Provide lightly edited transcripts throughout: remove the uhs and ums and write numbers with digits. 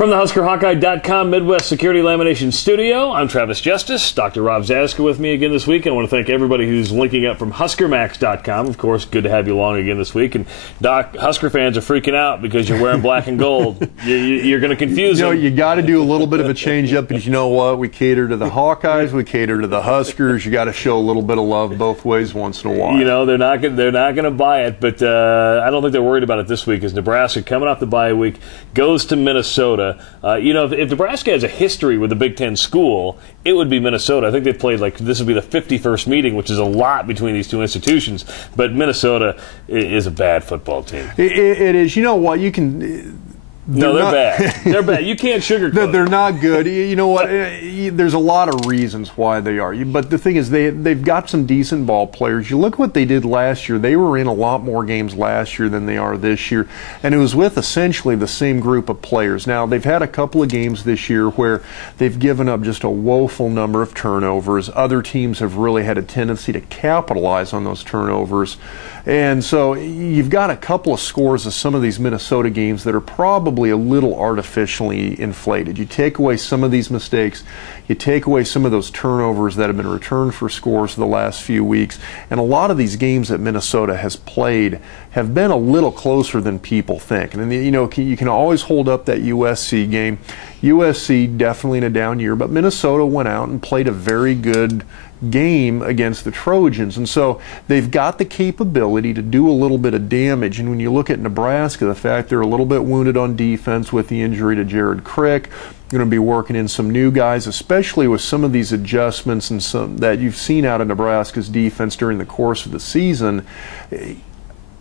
From the HuskerHawkeye.com Midwest Security Lamination Studio, I'm Travis Justice. Dr. Rob Zaska with me again this week. I want to thank everybody who's linking up from HuskerMax.com. Of course, good to have you along again this week. And Doc, Husker fans are freaking out because you're wearing black and gold. You're going to confuse them. You got to do a little bit of a change up because you know what? We cater to the Hawkeyes, we cater to the Huskers. You got to show a little bit of love both ways once in a while. You know, they're not going to buy it, but I don't think they're worried about it this week as Nebraska, coming off the bye week, goes to Minnesota. If Nebraska has a history with a Big Ten school, it would be Minnesota. I think they played this would be the 51st meeting, which is a lot between these two institutions. But Minnesota is a bad football team. It is. You know what? You can. They're bad. They're bad. You can't sugarcoat. They're not good. You know what? There's a lot of reasons why they are. But the thing is, they've got some decent ball players. You look what they did last year. They were in a lot more games last year than they are this year. And it was with essentially the same group of players. Now, they've had a couple of games this year where they've given up just a woeful number of turnovers. Other teams have really had a tendency to capitalize on those turnovers. And so you've got a couple of scores of some of these Minnesota games that are probably a little artificially inflated. You take away some of these mistakes, you take away some of those turnovers that have been returned for scores the last few weeks, and a lot of these games that Minnesota has played have been a little closer than people think. And you can always hold up that USC game. USC definitely in a down year, but Minnesota went out and played a very good game against the Trojans, and so they've got the capability to do a little bit of damage. And when you look at Nebraska, the fact they're a little bit wounded on defense with the injury to Jared Crick, going to be working in some new guys, especially with some of these adjustments and some that you've seen out of Nebraska's defense during the course of the season.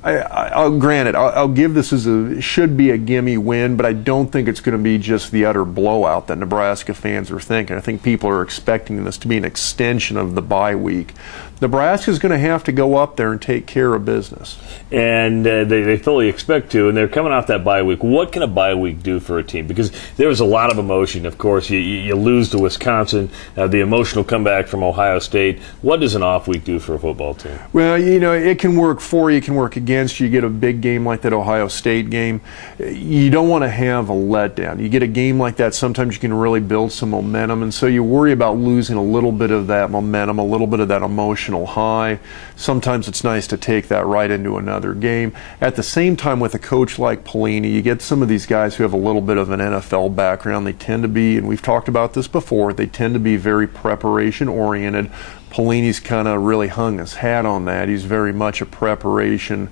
I'll give this as should be a gimme win, but I don't think it's going to be just the utter blowout that Nebraska fans are thinking. I think people are expecting this to be an extension of the bye week. Nebraska's going to have to go up there and take care of business. And they fully expect to, and they're coming off that bye week. What can a bye week do for a team? Because there was a lot of emotion. Of course, you lose to Wisconsin, the emotional comeback from Ohio State. What does an off week do for a football team? Well, it can work for you, it can work against you. You get a big game like that Ohio State game. You don't want to have a letdown. You get a game like that, sometimes you can really build some momentum, and so you worry about losing a little bit of that momentum, a little bit of that emotion high. Sometimes it's nice to take that right into another game. At the same time, with a coach like Pelini, you get some of these guys who have a little bit of an NFL background. They tend to be, and we've talked about this before, they tend to be very preparation oriented. Pelini's kind of really hung his hat on that. He's very much a preparation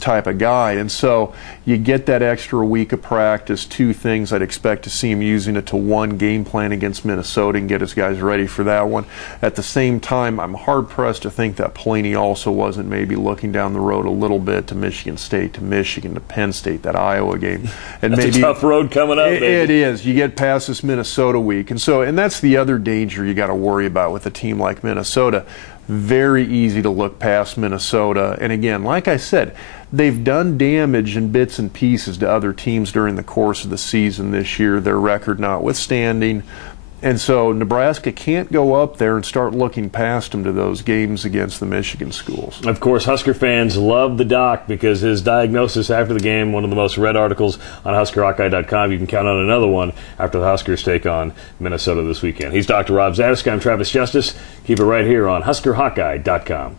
type of guy, and so you get that extra week of practice. Two things I'd expect to see him using it to one, game plan against Minnesota and get his guys ready for that one. At the same time, I'm hard pressed to think that Pelini also wasn't maybe looking down the road a little bit to Michigan State, to Michigan, to Penn State, that Iowa game. And that's maybe a tough road coming up. It is. You get past this Minnesota week, and that's the other danger you got to worry about with a team like Minnesota. Very easy to look past Minnesota. And again, like I said, they've done damage in bits and pieces to other teams during the course of the season this year, their record notwithstanding. And so Nebraska can't go up there and start looking past them to those games against the Michigan schools. Of course, Husker fans love the doc because his diagnosis after the game, one of the most read articles on HuskerHawkeye.com. You can count on another one after the Huskers take on Minnesota this weekend. He's Dr. Rob Zaska. I'm Travis Justice. Keep it right here on HuskerHawkeye.com.